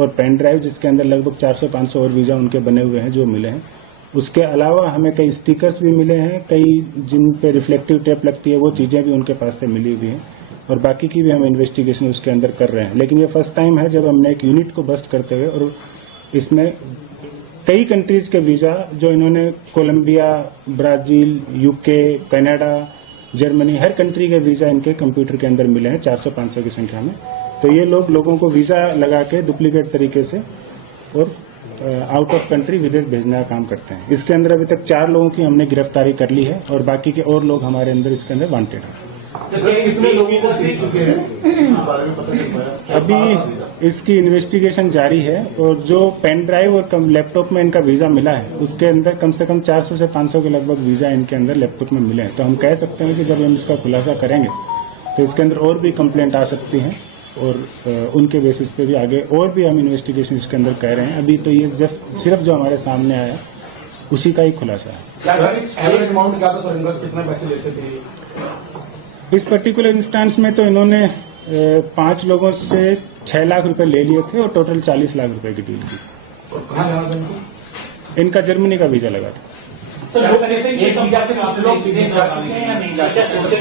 और pen drive जिसके अंदर लगभग 400-500 और वीजा उनके बने हुए हैं जो मिले हैं। उसके अलावा हमें कई स्टिकर्स भी मिले हैं, कई जिन पे रिफ्लेक्टिव टेप लगती है वो चीजें भी उनके पास से मिली हुई हैं, और बाकी की भी हम इन्वेस्टिगेशन उसके अंदर कर रहे हैं। लेकिन ये फर्स्ट टाइम है जब हमने एक यूनिट को बस्ट करते हुए, और इसमें कई कंट्रीज के वीजा जो इन्होंने Colombia, Brazil, UK, Canada, Germany, हर कंट्री के वीजा इनके कंप्यूटर के अंदर मिले हैं 400-500 की संख्या में। तो ये लोगों को वीजा लगा के डुप्लीकेट तरीके से और आउट ऑफ कंट्री विदेश भेजने का काम करते हैं। इसके अंदर अभी तक 4 लोगों की हमने गिरफ्तारी कर ली है और बाकी के और लोग हमारे अंदर इसके अंदर वांटेड हैं। कितने लोगों को सीख चुके हैं अभी इसकी इन्वेस्टिगेशन जारी है, और जो पेन ड्राइव और लैपटॉप में इनका वीजा मिला है उसके अंदर कम से कम 400 से 500 के लगभग वीजा इनके अंदर लैपटॉप में मिले हैं। तो हम कह सकते हैं कि जब हम इसका खुलासा करेंगे तो इसके अंदर और भी कंप्लेंट आ सकती हैं, और उनके बेसिस पे भी आगे और भी हम इन्वेस्टिगेशन इसके अंदर कर रहे हैं। अभी तो ये सिर्फ जो हमारे सामने आया उसी का ही खुलासा है। कितने पैसे लेते थे इस पर्टिकुलर इंस्टेंस में तो इन्होंने 5 लोगों से 6 लाख रुपए ले लिए थे और टोटल 40 लाख रुपए की डील की। और कहाँ जाना था? इनका जर्मनी का वीजा लगा था। सर, सोशल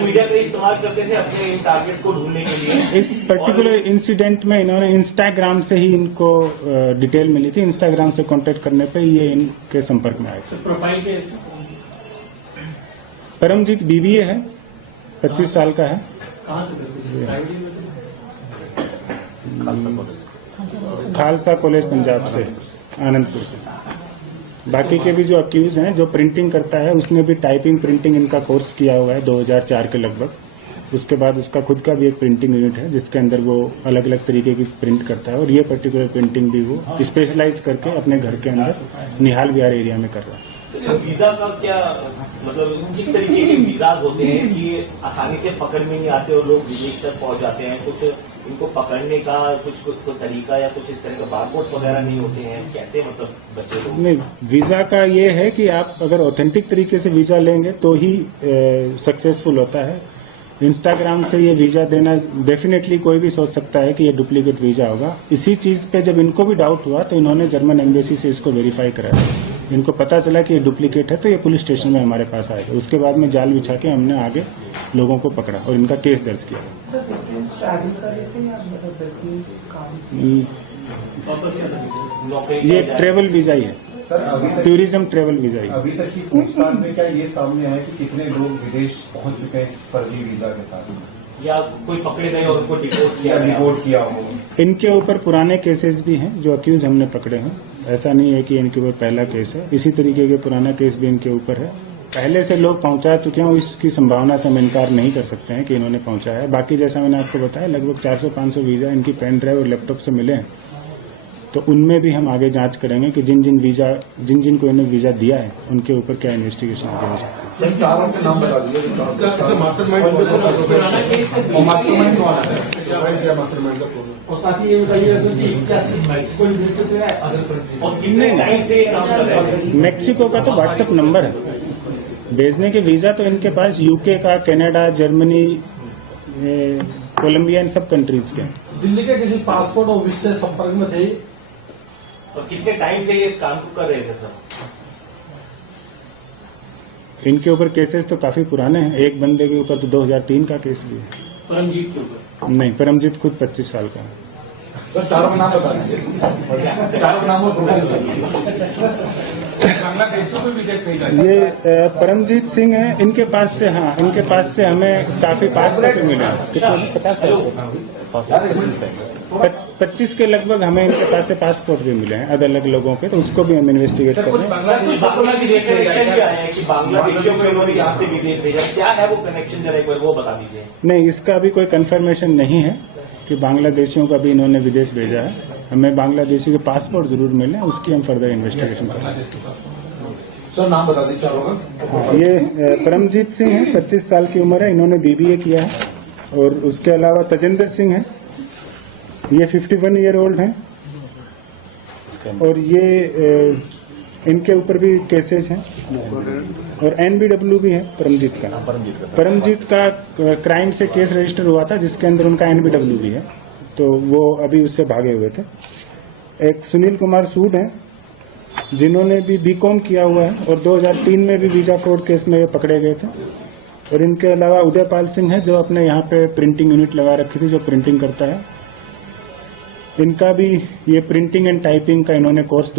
मीडिया का इस्तेमाल करते थे अपने इन टारगेट्स को ढूंढने के लिए। इस पर्टिकुलर इंसिडेंट में इन्होंने इंस्टाग्राम से ही इनको डिटेल मिली थी। इंस्टाग्राम से कांटेक्ट करने पे ये इनके संपर्क में आए थे। प्रोफाइल के परमजीत बीबीए है, 25 साल का है। कहाँ से खालसा कॉलेज पंजाब से, आनंदपुर से। बाकी के भी जो अक्यूज हैं, जो प्रिंटिंग करता है उसने भी टाइपिंग प्रिंटिंग इनका कोर्स किया हुआ है 2004 के लगभग। उसके बाद उसका खुद का भी एक प्रिंटिंग यूनिट है जिसके अंदर वो अलग अलग तरीके की प्रिंट करता है, और ये पर्टिकुलर प्रिंटिंग भी वो स्पेशलाइज करके अपने घर के अंदर निहाल विहार एरिया में कर रहा है। वीजा का क्या मतलब, किस तरीके के वीजाज होते हैं कि आसानी से पकड़ में नहीं आते और लोग विदेश तक पहुंच जाते हैं? कुछ इनको पकड़ने का कुछ तरीका या कुछ इस तरह का बारकोड्स वगैरह नहीं होते हैं? कैसे मतलब बच्चे लोग? नहीं, वीजा का ये है कि आप अगर ऑथेंटिक तरीके से वीजा लेंगे तो ही सक्सेसफुल होता है। इंस्टाग्राम से ये वीजा देना डेफिनेटली कोई भी सोच सकता है कि ये डुप्लीकेट वीजा होगा। इसी चीज पे जब इनको भी डाउट हुआ तो इन्होंने जर्मन एम्बेसी से इसको वेरीफाई कराया। इनको पता चला कि ये डुप्लीकेट है तो ये पुलिस स्टेशन में हमारे पास आए। उसके बाद में जाल बिछा के हमने आगे लोगों को पकड़ा और इनका केस दर्ज किया। ये ट्रेवल वीजा ही है सर, अभी तक टूरिज्म ट्रेवल वीजा ही। अभी तक की पूछताछ में क्या ये सामने आया कि कितने लोग विदेश पहुंच चुके हैं इस फर्जी वीजा के साथ, या कोई पकड़े गए और उनको डिपोर्ट किया हो? इनके ऊपर पुराने केसेस भी हैं जो अक्यूज हमने पकड़े हैं। ऐसा नहीं है कि इनके ऊपर पहला केस है, इसी तरीके के पुराना केस भी इनके ऊपर है। पहले से लोग पहुंचा चुके हैं, इसकी संभावना से हम इनकार नहीं कर सकते हैं कि इन्होंने पहुंचाया है। बाकी जैसा मैंने आपको बताया लगभग 400-500 वीजा इनकी पेन ड्राइव और लैपटॉप से मिले हैं, तो उनमें भी हम आगे जांच करेंगे कि जिन जिन को इन्हें वीजा दिया है उनके ऊपर क्या इन्वेस्टिगेशन आगे हो सकती है। चारों के नाम बता दीजिए। और साथ ही ये बताइए कि क्या मैक्सिको यूनिवर्सिटी है और कितने टाइम से ये काम कर रहे हैं? मैक्सिको का तो व्हाट्सएप नंबर है, भेजने के वीजा तो इनके पास यूके का, कनाडा, जर्मनी, कोलंबिया, इन सब कंट्रीज के। दिल्ली के किसी पासपोर्ट ऑफिस से संपर्क में थे? और कितने टाइम से ये इस काम को कर रहे थे सर? इनके ऊपर केसेस तो काफी पुराने हैं। एक बंदे के ऊपर तो 2003 का केस भी है। परमजीत के ऊपर? नहीं, परमजीत खुद 25 साल का है। सर, चारों का नाम बता दीजिए। चारों का नाम और ये परमजीत सिंह है। इनके पास से, हाँ, इनके पास से हमें काफी पासपोर्ट मिले हैं। कितना? 25 के लगभग हमें इनके पास से पासपोर्ट भी मिले हैं अलग अलग लोगों के, तो उसको भी हम इन्वेस्टिगेट कर रहे हैं। बांग्लादेशियों को इन्होंने यहाँ से विदेश भेजा, क्या है वो कनेक्शन, जरा एक बार वो बता दीजिए। नहीं, इसका अभी कोई कंफर्मेशन नहीं है कि बांग्लादेशियों का भी इन्होंने विदेश भेजा है। हमें बांग्लादेशी के पासपोर्ट जरूर मिले, उसकी हम फर्दर इन्वेस्टिगेशन करेंगे। सर, नाम बता दीजिए चारों का। ये परमजीत सिंह है, 25 साल की उम्र है, इन्होंने बीबीए किया है। और उसके अलावा तजेंद्र सिंह है, ये 51 ईयर ओल्ड हैं। और ये इनके ऊपर भी केसेस हैं। और NBW भी है परमजीत का। परमजीत का क्राइम से केस रजिस्टर हुआ था जिसके अंदर उनका NBW भी है, तो वो अभी उससे भागे हुए थे। एक सुनील कुमार सूद हैं, जिन्होंने भी बीकॉम किया हुआ है और 2003 में भी वीजा फ्रॉड केस में ये पकड़े गए थे। और इनके अलावा उदयपाल सिंह है, जो अपने यहाँ पे प्रिंटिंग यूनिट लगा रखी थी, जो प्रिंटिंग करता है। इनका भी ये प्रिंटिंग एंड टाइपिंग का इन्होंने कोर्स